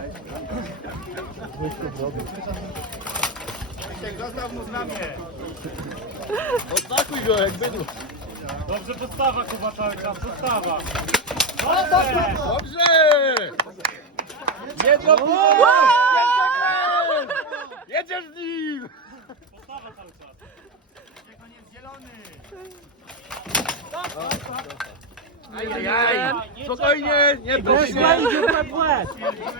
Zostaw mu znamie. Odpakuj go jak bydło. Dobrze, podstawa Kuba cały czas, podstawa. Dobrze! Dobrze! Jedno pójdę! Jedziesz z nim! Podstawa cały czas. Jak on jest zielony. Ajajaj! Spokojnie! Nie proszę! Nie proszę!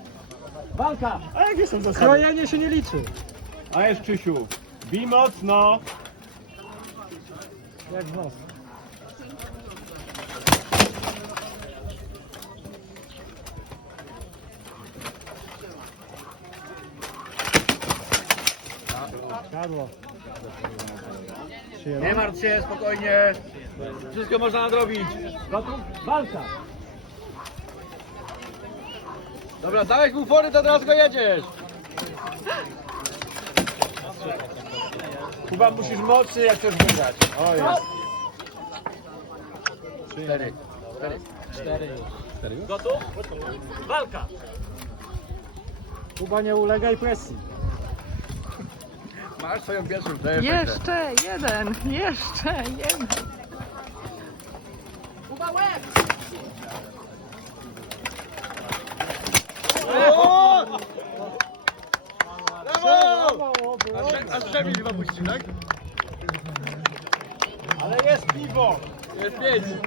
Walka! A się nie liczy. A jest Krzysiu. Bij mocno. Jak w nos. Nie martw się, spokojnie. Wszystko można zrobić. Gotów? Dobra, dałeś mu fory, to teraz go jedziesz. Chyba musisz mocny, jak chcesz wygrać. O, jest. Cztery. Cztery. Gotów? Walka. Kuba, nie ulegaj presji. Masz swoją pierwszą TFG. Jeszcze presję. jeden, jeszcze jeden. Kuba, łeb! A drzemień chyba puścił, tak? Ale jest piwo! Jest pięć!